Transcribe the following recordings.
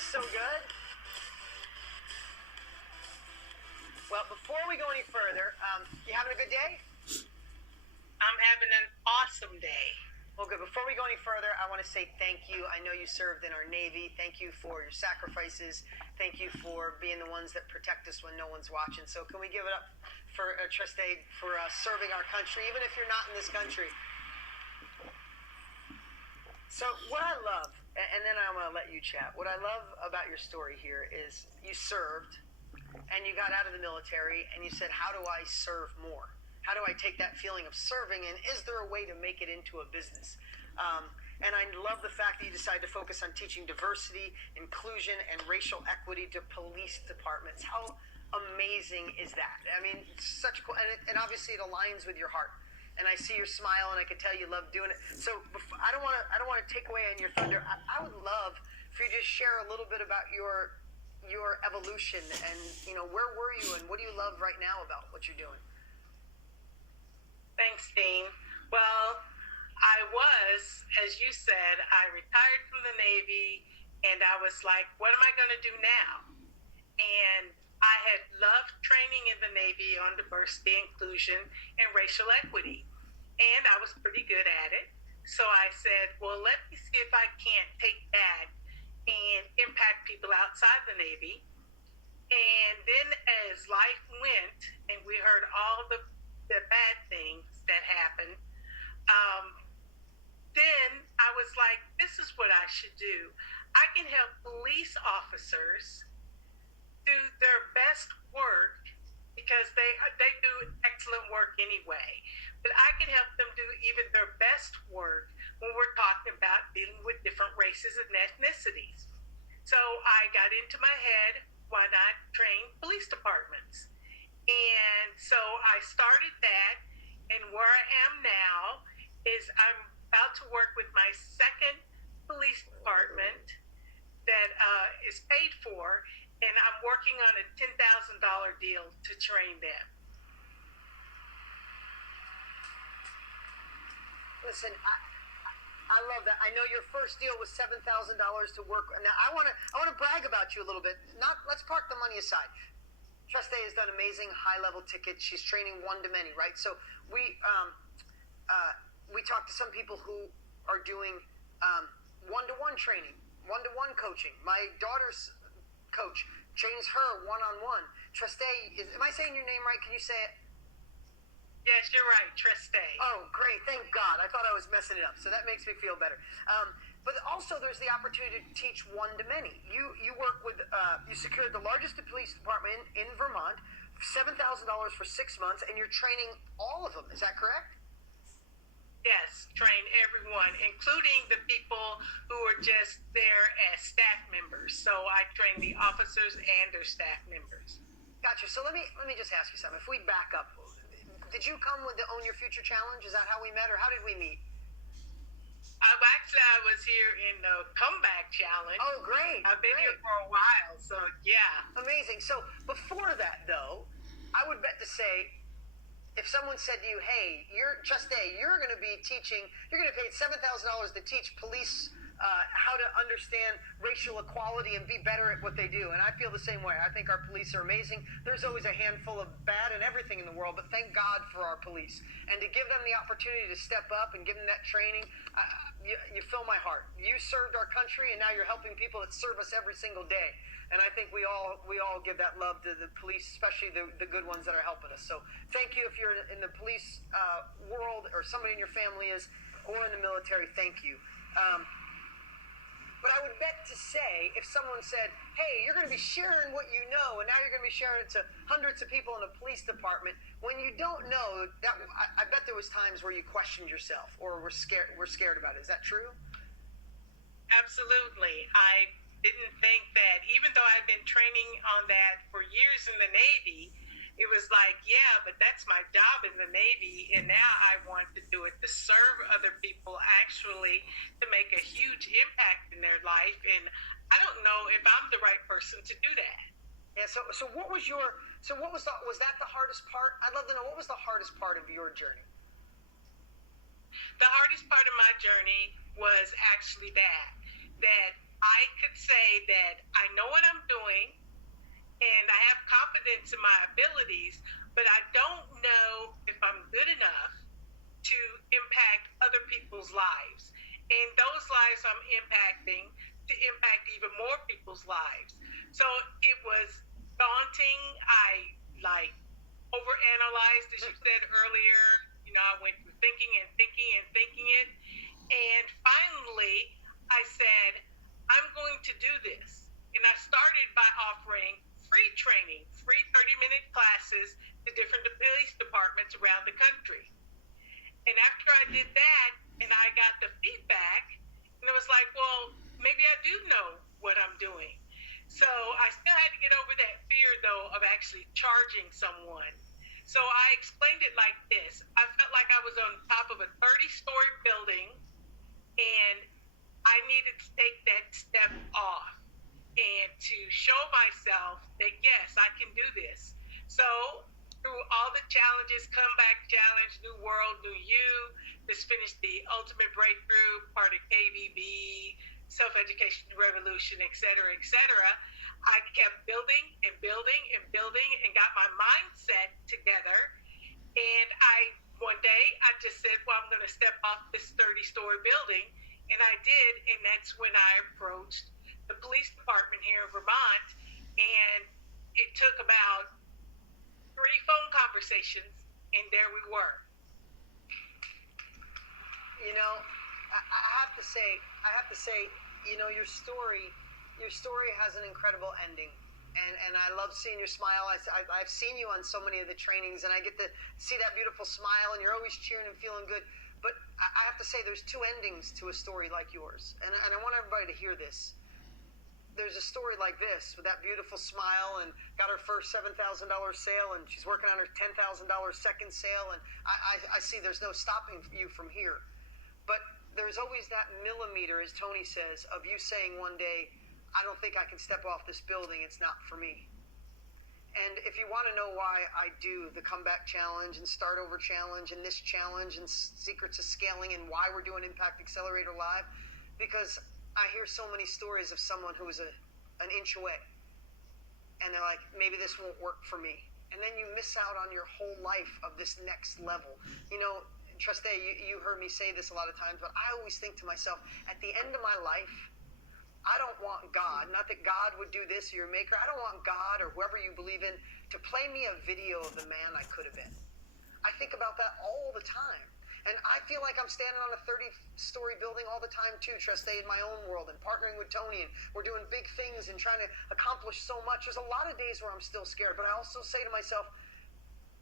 So good. Well, before we go any further, you having a good day? I'm having an awesome day. Well, good. Before we go any further, I want to say thank you. I know you served in our Navy. Thank you for your sacrifices. Thank you for being the ones that protect us when no one's watching. So can we give it up for Triste for serving our country, even if you're not in this country? So what I love, and then I'm going to let you chat, what I love about your story here is you served and you got out of the military and you said, how do I serve more? How do I take that feeling of serving, and is there a way to make it into a business? And I love the fact that you decided to focus on teaching diversity, inclusion, and racial equity to police departments. How amazing is that? I mean, such cool, and obviously it aligns with your heart. And I see your smile, and I can tell you love doing it. So I don't want to take away on your thunder. I would love for you to share a little bit about your evolution, and where were you, and what do you love right now about what you're doing? Thanks, Dean. Well, I was, as you said, I retired from the Navy, and I was like, what am I going to do now? And I had loved training in the Navy on diversity, inclusion, and racial equity. And I was pretty good at it. So I said, well, let me see if I can't take that and impact people outside the Navy. And then as life went, and we heard all the bad things that happened, then I was like, this is what I should do. I can help police officers do their best work, because they do excellent work anyway. But I can help them do even their best work when we're talking about dealing with different races and ethnicities. So I got into my head, why not train police departments? And so I started that, and where I am now is I'm about to work with my second police department that is paid for, and I'm working on a $10,000 deal to train them. Listen, I love that. I know your first deal was $7,000 to work. Now I want to brag about you a little bit. Let's park the money aside. Triste has done amazing high-level tickets. She's training one-to-many, right? So we talked to some people who are doing one-to-one training, one-to-one coaching. My daughter's coach trains her one-on-one. Triste, am I saying your name right? Can you say it? Yes, you're right, Triste. Oh, great. Thank God. I thought I was messing it up, so that makes me feel better. But also there's the opportunity to teach one-to-many. You work with, you secured the largest police department in Vermont, $7,000 for 6 months, and you're training all of them. Is that correct? Yes, train everyone, including the people who are just there as staff members. So I train the officers and their staff members. Gotcha. So let me just ask you something. If we back up, did you come with the Own Your Future Challenge? Is that how we met, or how did we meet? I was here in the Comeback Challenge. Oh, great. I've been here for a while, so yeah. Amazing. So before that, though, I would bet to say, if someone said to you, hey, you're going to be teaching, you're going to pay $7,000 to teach police how to understand racial equality and be better at what they do. And I feel the same way. I think our police are amazing. There's always a handful of bad and everything in the world, but thank God for our police. And to give them the opportunity to step up and give them that training, you fill my heart. You served our country, and now you're helping people that serve us every single day. And I think we all give that love to the police, especially the good ones that are helping us. So thank you if you're in the police world, or somebody in your family is, or in the military, thank you. But I would bet to say, if someone said, hey, you're going to be sharing what you know, and now you're going to be sharing it to hundreds of people in a police department, when you don't know, I bet there was times where you questioned yourself or were scared about it. Is that true? Absolutely. I didn't think that, even though I've been training on that for years in the Navy, it was like, yeah, but that's my job in the Navy, and now I want to do it to serve other people, actually, to make a huge impact in their life, and I don't know if I'm the right person to do that. Yeah, so what was was that the hardest part? I'd love to know, what was the hardest part of your journey? The hardest part of my journey was actually that I could say that I know what I'm doing and I have confidence in my abilities, but I don't know if I'm good enough to impact other people's lives. And those lives I'm impacting to impact even more people's lives. So it was daunting. I like overanalyzed, as you said earlier. You know, I went through thinking and thinking and thinking it. And finally, I said, I'm going to do this. And I started by offering free training, free 30-minute classes to different police departments around the country. And after I did that and I got the feedback, and it was like, well, maybe I do know what I'm doing. So I still had to get over that fear, though, of actually charging someone. So I explained it like this. I felt like I was on top of a 30-story building, and I needed to take that step off and to show myself that, yes, I can do this. So through all the challenges, Comeback Challenge, New World, New You, just finished the Ultimate Breakthrough, part of KBB, Self-Education Revolution, et cetera, I kept building and building and building and got my mindset together. And one day, I just said, well, I'm going to step off this 30-story building. And I did, and that's when I approached the police department here in Vermont. And it took about 3 phone conversations, and there we were. You know, I have to say, you know, your story has an incredible ending. And I love seeing your smile. I've seen you on so many of the trainings, and I get to see that beautiful smile, and you're always cheering and feeling good. But I have to say, there's 2 endings to a story like yours. And I want everybody to hear this. There's a story like this with that beautiful smile and got her first $7,000 sale, and she's working on her $10,000 second sale. And I see there's no stopping you from here. But there's always that millimeter, as Tony says, of you saying one day, I don't think I can step off this building. It's not for me. And if you want to know why I do the Comeback Challenge and Start Over Challenge and this challenge and Secrets of Scaling and why we're doing Impact Accelerator Live, because I hear so many stories of someone who is an inch away. And they're like, maybe this won't work for me. And then you miss out on your whole life of this next level. You know, Trustee, you heard me say this a lot of times, but I always think to myself, at the end of my life, I don't want God, not that God would do this or your maker, I don't want God or whoever you believe in to play me a video of the man I could have been. I think about that all the time. And I feel like I'm standing on a 30-story building all the time too, Trustee, in my own world and partnering with Tony, and we're doing big things and trying to accomplish so much. There's a lot of days where I'm still scared, but I also say to myself,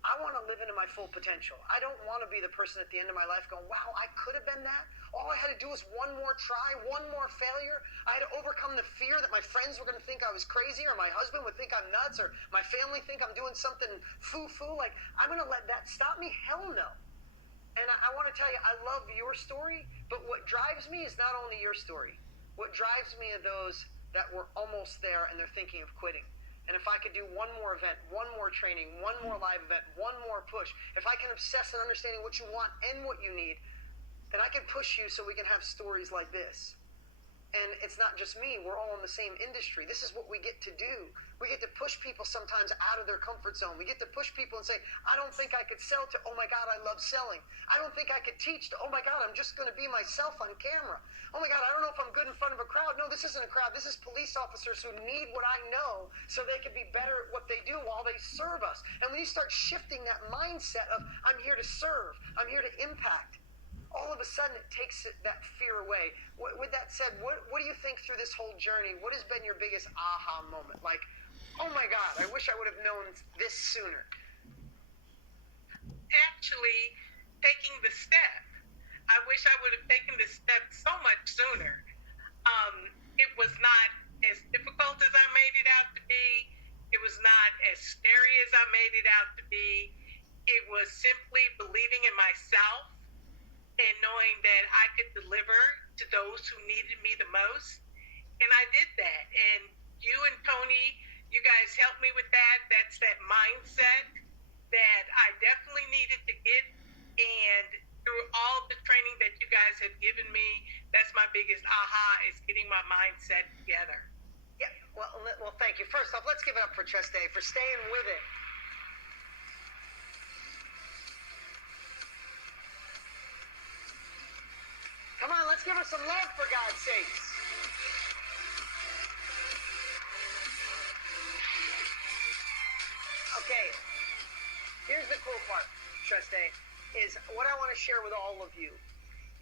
I want to live into my full potential. I don't want to be the person at the end of my life going, wow, I could have been that. All I had to do was one more try, one more failure. I had to overcome the fear that my friends were going to think I was crazy, or my husband would think I'm nuts, or my family think I'm doing something foo-foo. Like, I'm going to let that stop me? Hell no. And I want to tell you, I love your story, but what drives me is not only your story. What drives me are those that were almost there and they're thinking of quitting. And if I could do one more event, one more training, one more live event, one more push, if I can obsess on understanding what you want and what you need, then I can push you so we can have stories like this. And it's not just me. We're all in the same industry. This is what we get to do. We get to push people sometimes out of their comfort zone. We get to push people and say, I don't think I could sell, to, oh my God, I love selling. I don't think I could teach, to, oh my God, I'm just going to be myself on camera. Oh my God, I don't know if I'm good in front of a crowd. No, this isn't a crowd. This is police officers who need what I know so they can be better at what they do while they serve us. And when you start shifting that mindset of, I'm here to serve, I'm here to impact, all of a sudden it takes that fear away. With that said, what do you think through this whole journey? What has been your biggest aha moment? Like, oh my God, I wish I would have known this sooner. Actually, taking the step. I wish I would have taken this step so much sooner. It was not as difficult as I made it out to be. It was not as scary as I made it out to be. It was simply believing in myself and knowing that I could deliver to those who needed me the most. And I did that. And you and Tony, you guys helped me with that. That's that mindset that I definitely needed to get. And through all the training that you guys have given me, that's my biggest aha, is getting my mindset together. Yeah, well, thank you. First off, let's give it up for Treste for staying with it. Come on, let's give her some love, for God's sakes. Okay, here's the cool part, Treste, is what I want to share with all of you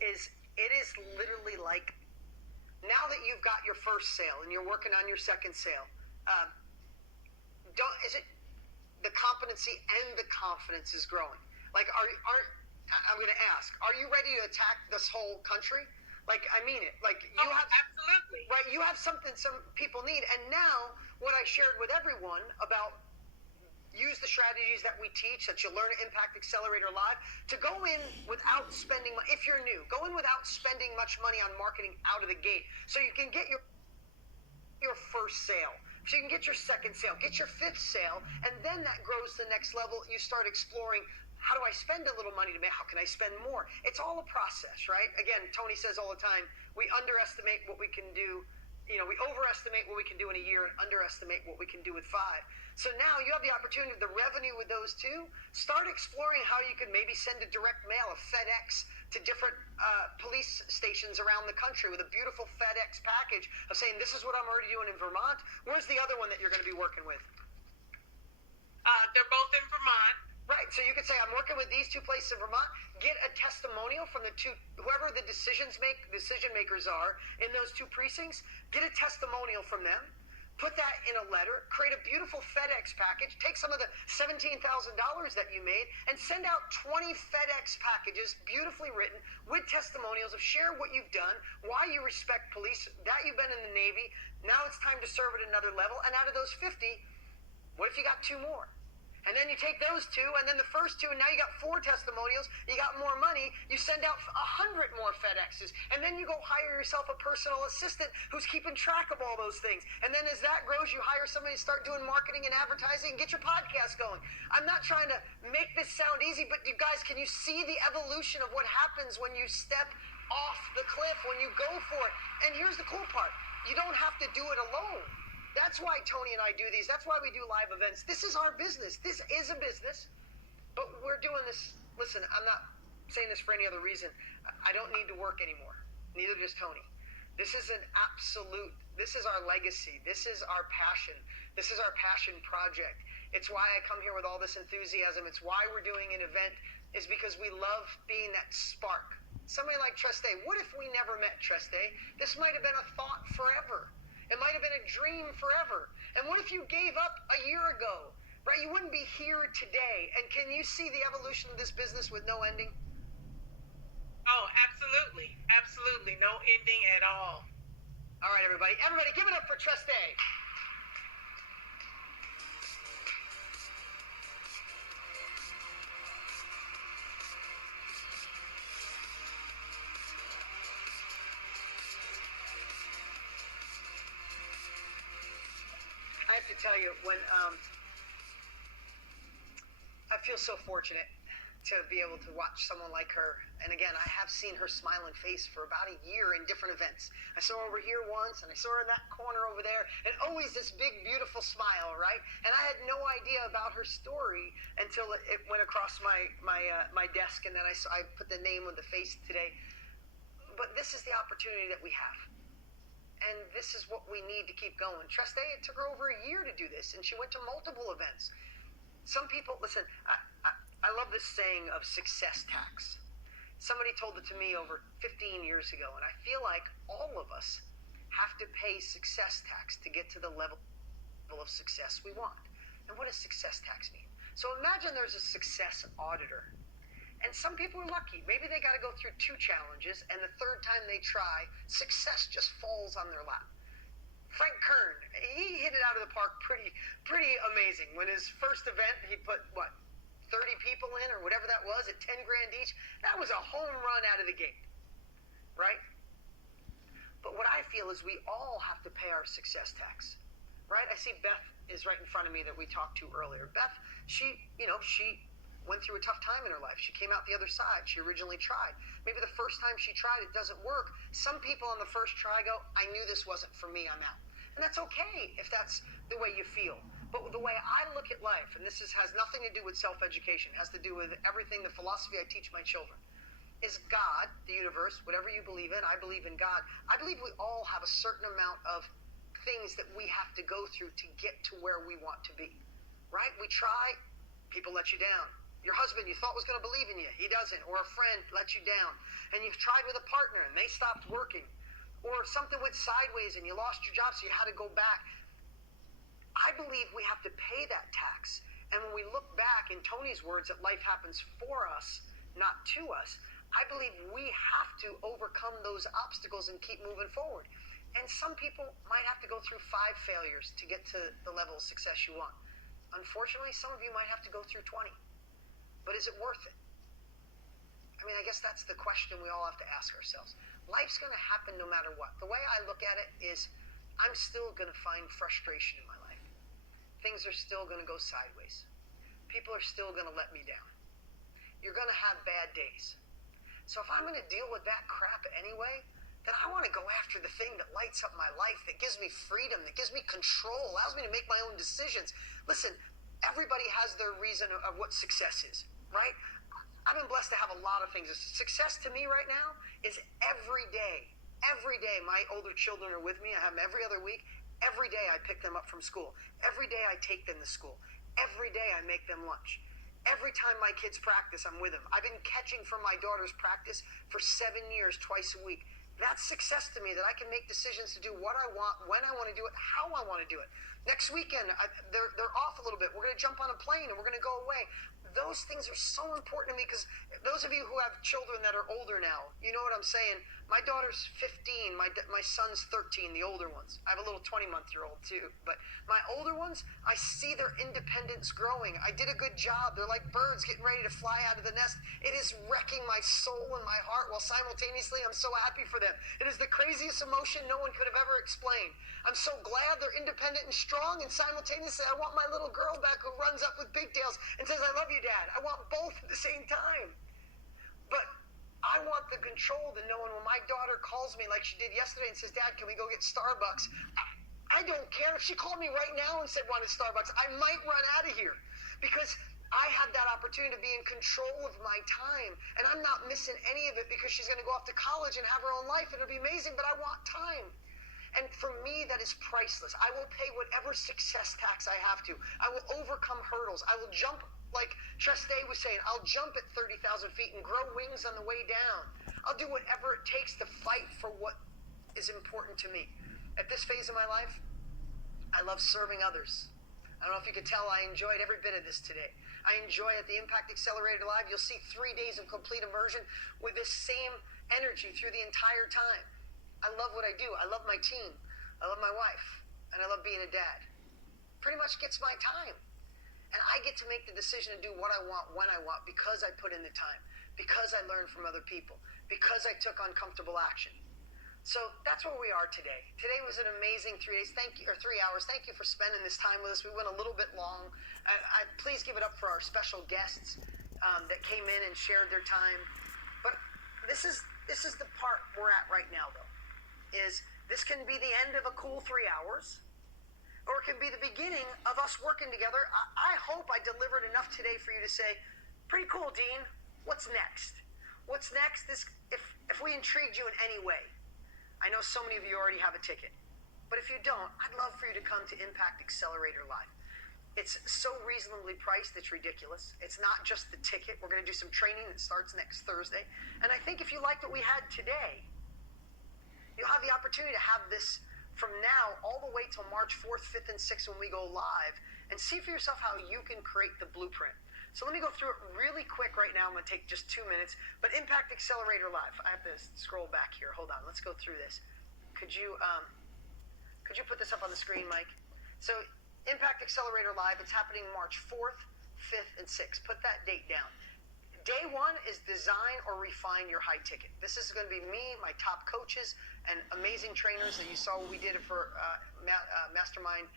is it is literally like, now that you've got your first sale and you're working on your second sale, is it the competency and the confidence is growing? Like, I'm going to ask, are you ready to attack this whole country? Like, I mean it. Like, you have absolutely right. You have something some people need, and now what I shared with everyone about use the strategies that we teach that you'll learn at Impact Accelerator Live to go in without spending. If you're new, go in without spending much money on marketing out of the gate, so you can get your first sale. So you can get your second sale, get your fifth sale, and then that grows to the next level. You start exploring, how do I spend a little money to make, how can I spend more? It's all a process, right? Again, Tony says all the time, we underestimate what we can do. You know, we overestimate what we can do in a year and underestimate what we can do with 5. So now you have the opportunity, the revenue with those two, start exploring how you can maybe send a direct mail, a FedEx, to different police stations around the country with a beautiful FedEx package of saying, this is what I'm already doing in Vermont. Where's the other one that you're going to be working with? They're both in Vermont. Right, so you could say, I'm working with these 2 places in Vermont, get a testimonial from the 2, whoever the decision makers are in those 2 precincts, get a testimonial from them, put that in a letter, create a beautiful FedEx package, take some of the $17,000 that you made, and send out 20 FedEx packages, beautifully written, with testimonials of share what you've done, why you respect police, that you've been in the Navy, now it's time to serve at another level, and out of those 50, what if you got 2 more? And then you take those 2, and then the first 2, and now you got 4 testimonials, you got more money, you send out 100 more FedExes, and then you go hire yourself a personal assistant who's keeping track of all those things. And then as that grows, you hire somebody to start doing marketing and advertising and get your podcast going. I'm not trying to make this sound easy, but you guys, can you see the evolution of what happens when you step off the cliff, when you go for it? And here's the cool part. You don't have to do it alone. That's why Tony and I do these. That's why we do live events. This is our business. This is a business, but we're doing this. Listen, I'm not saying this for any other reason. I don't need to work anymore. Neither does Tony. This is this is our legacy. This is our passion. This is our passion project. It's why I come here with all this enthusiasm. It's why we're doing an event, is because we love being that spark. Somebody like Treste, what if we never met Treste? This might have been a thought forever. It might have been a dream forever. And what if you gave up a year ago, right? You wouldn't be here today. And can you see the evolution of this business with no ending? Oh, absolutely. Absolutely. No ending at all. All right, everybody. Everybody, give it up for Treste. I have to tell you, when I feel so fortunate to be able to watch someone like her. And again, I have seen her smiling face for about a year in different events. I saw her over here once, and I saw her in that corner over there, and always this big, beautiful smile, right? And I had no idea about her story until it went across my desk, and then I put the name with the face today. But this is the opportunity that we have. And this is what we need to keep going. Treste, it took her over a year to do this, and she went to multiple events. Some people, listen, I love this saying of success tax. Somebody told it to me over 15 years ago, and I feel like all of us have to pay success tax to get to the level of success we want. And what does success tax mean? So imagine there's a success auditor. And some people are lucky. Maybe they got to go through 2 challenges, and the third time they try, success just falls on their lap. Frank Kern, he hit it out of the park pretty amazing. When his first event, he put, 30 people in or whatever that was at 10 grand each. That was a home run out of the gate, right? But what I feel is we all have to pay our success tax, right? I see Beth is right in front of me that we talked to earlier. Beth, she went through a tough time in her life. She came out the other side. She originally tried. Maybe the first time she tried, it doesn't work. Some people on the first try go, I knew this wasn't for me, I'm out. And that's okay if that's the way you feel. But the way I look at life, and this has nothing to do with self-education, it has to do with everything, the philosophy I teach my children, is God, the universe, whatever you believe in, I believe in God. I believe we all have a certain amount of things that we have to go through to get to where we want to be, right? We try, people let you down. Your husband you thought was going to believe in you, he doesn't. Or a friend lets you down. And you've tried with a partner and they stopped working. Or something went sideways and you lost your job so you had to go back. I believe we have to pay that tax. And when we look back, in Tony's words, that life happens for us, not to us, I believe we have to overcome those obstacles and keep moving forward. And some people might have to go through 5 failures to get to the level of success you want. Unfortunately, some of you might have to go through 20. But is it worth it? I mean, I guess that's the question we all have to ask ourselves. Life's going to happen no matter what. The way I look at it is I'm still going to find frustration in my life. Things are still going to go sideways. People are still going to let me down. You're going to have bad days. So if I'm going to deal with that crap anyway, then I want to go after the thing that lights up my life, that gives me freedom, that gives me control, allows me to make my own decisions. Listen, everybody has their reason of what success is, right? I've been blessed to have a lot of things. Success to me right now is every day. Every day my older children are with me. I have them every other week. Every day I pick them up from school. Every day I take them to school. Every day I make them lunch. Every time my kids practice, I'm with them. I've been catching for my daughter's practice for 7 years, twice a week. That's success to me, that I can make decisions to do what I want, when I want to do it, how I want to do it. Next weekend, they're off a little bit. We're going to jump on a plane and we're going to go away. Those things are so important to me because those of you who have children that are older now, you know what I'm saying. My daughter's 15, my son's 13, the older ones. I have a little 20-month-year-old too. But my older ones, I see their independence growing. I did a good job. They're like birds getting ready to fly out of the nest. It is wrecking my soul and my heart while simultaneously I'm so happy for them. It is the craziest emotion no one could have ever explained. I'm so glad they're independent and strong, and simultaneously I want my little girl back who runs up with pigtails and says, I love you, Dad. I want both at the same time. But I want the control to know when my daughter calls me like she did yesterday and says, Dad, can we go get Starbucks? I don't care. If she called me right now and said wanted Starbucks, I might run out of here because I had that opportunity to be in control of my time. And I'm not missing any of it because she's going to go off to college and have her own life. It'll be amazing, but I want time. And for me, that is priceless. I will pay whatever success tax I have to. I will overcome hurdles. I will jump, like Treste was saying, I'll jump at 30,000 feet and grow wings on the way down. I'll do whatever it takes to fight for what is important to me. At this phase of my life, I love serving others. I don't know if you could tell, I enjoyed every bit of this today. I enjoy at the Impact Accelerator Live, you'll see 3 days of complete immersion with this same energy through the entire time. I love what I do. I love my team. I love my wife. And I love being a dad. Pretty much gets my time. And I get to make the decision to do what I want, when I want, because I put in the time, because I learned from other people, because I took uncomfortable action. So that's where we are today. Today was an amazing 3 days. Thank you, or 3 hours. Thank you for spending this time with us. We went a little bit long. Please give it up for our special guests that came in and shared their time. But this is the part we're at right now, though. Is this can be the end of a cool 3 hours, or it can be the beginning of us working together. I hope I delivered enough today for you to say, pretty cool, Dean. What's next? What's next is if we intrigued you in any way. I know so many of you already have a ticket, but if you don't, I'd love for you to come to Impact Accelerator Live. It's so reasonably priced, it's ridiculous. It's not just the ticket. We're going to do some training that starts next Thursday. And I think if you liked what we had today, you'll have the opportunity to have this from now all the way till March 4th, 5th, and 6th when we go live, and see for yourself how you can create the blueprint. So let me go through it really quick right now. I'm going to take just 2 minutes. But Impact Accelerator Live. I have to scroll back here. Hold on. Let's go through this. Could you put this up on the screen, Mike? So Impact Accelerator Live, it's happening March 4th, 5th, and 6th. Put that date down. Day 1 is design or refine your high ticket. This is going to be me, my top coaches, and amazing trainers that you saw what we did for Mastermind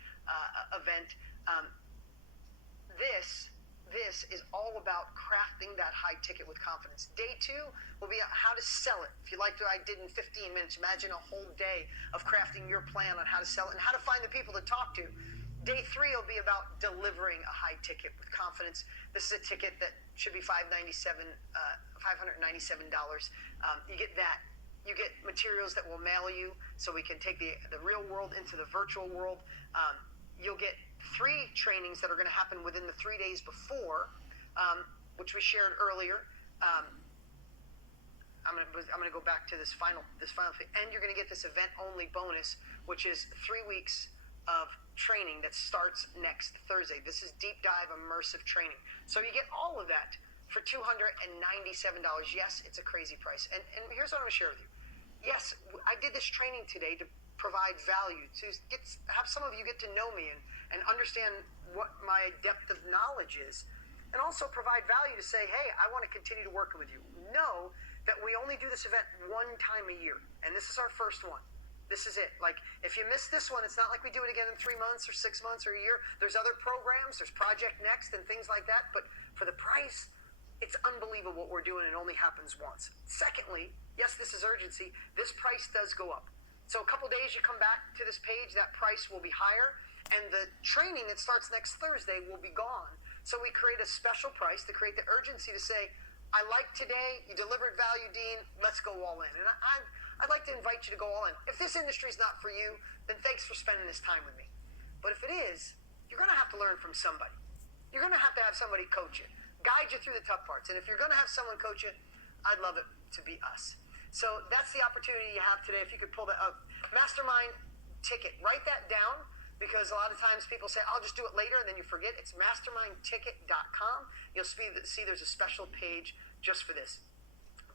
event. this is all about crafting that high ticket with confidence. Day 2 will be how to sell it. If you like what I did in 15 minutes, imagine a whole day of crafting your plan on how to sell it and how to find the people to talk to. Day 3 will be about delivering a high ticket with confidence. This is a ticket that should be $597. You get that. You get materials that will mail you so we can take the real world into the virtual world. You'll get 3 trainings that are going to happen within the 3 days before, which we shared earlier. I'm going to go back to this final thing, and you're going to get this event-only bonus, which is 3 weeks of training that starts next Thursday. This is deep dive immersive training. So you get all of that for $297. Yes, it's a crazy price. And here's what I'm going to share with you. Yes, I did this training today to provide value, to have some of you get to know me and understand what my depth of knowledge is, and also provide value to say, hey, I want to continue to work with you. Know that we only do this event 1 time a year, and this is our first one. This is it. Like, if you miss this one, it's not like we do it again in 3 months or 6 months or a year. There's other programs, there's Project Next and things like that, but for the price, it's unbelievable what we're doing. It only happens once. Secondly, yes, this is urgency. This price does go up. So a couple days you come back to this page, that price will be higher, and the training that starts next Thursday will be gone. So we create a special price to create the urgency to say, I like today, you delivered value, Dean, let's go all in. And I'd like to invite you to go all in. If this industry is not for you, then thanks for spending this time with me. But if it is, you're going to have to learn from somebody. You're going to have somebody coach you, guide you through the tough parts. And if you're going to have someone coach you, I'd love it to be us. So that's the opportunity you have today. If you could pull that up. Mastermind ticket. Write that down, because a lot of times people say, I'll just do it later, and then you forget. It's mastermindticket.com. You'll see there's a special page just for this.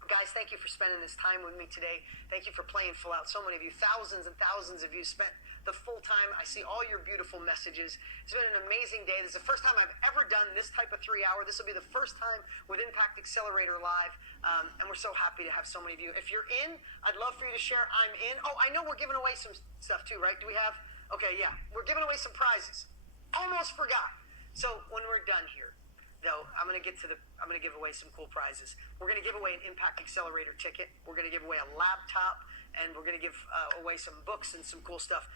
Guys, thank you for spending this time with me today. Thank you for playing full out. So many of you, thousands and thousands of you spent the full time. I see all your beautiful messages. It's been an amazing day. This is the first time I've ever done this type of 3-hour. This will be the first time with Impact Accelerator Live, and we're so happy to have so many of you. If you're in, I'd love for you to share. I'm in. Oh, I know we're giving away some stuff too, right? Do we have? Okay, yeah. We're giving away some prizes. Almost forgot. So when we're done here, though, I'm going to give away some cool prizes. We're going to give away an Impact Accelerator ticket. We're going to give away a laptop, and we're going to give away some books and some cool stuff.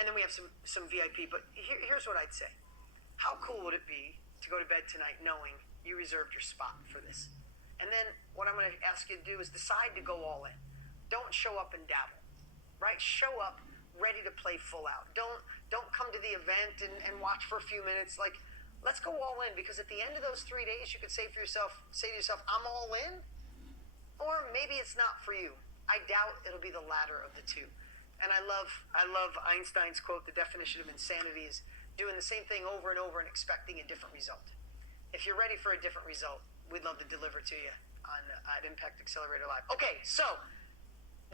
And then we have some VIP. But here's what I'd say. How cool would it be to go to bed tonight knowing you reserved your spot for this? And then what I'm going to ask you to do is decide to go all in. Don't show up and dabble, right? Show up ready to play full out. Don't come to the event and watch for a few minutes. Like, let's go all in, because at the end of those 3 days, you could say to yourself, I'm all in, or maybe it's not for you. I doubt it'll be the latter of the two. And I love Einstein's quote, the definition of insanity is doing the same thing over and over and expecting a different result. If you're ready for a different result, we'd love to deliver to you at Impact Accelerator Live. Okay, so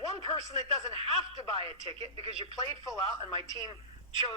one person that doesn't have to buy a ticket because you played full out and my team chose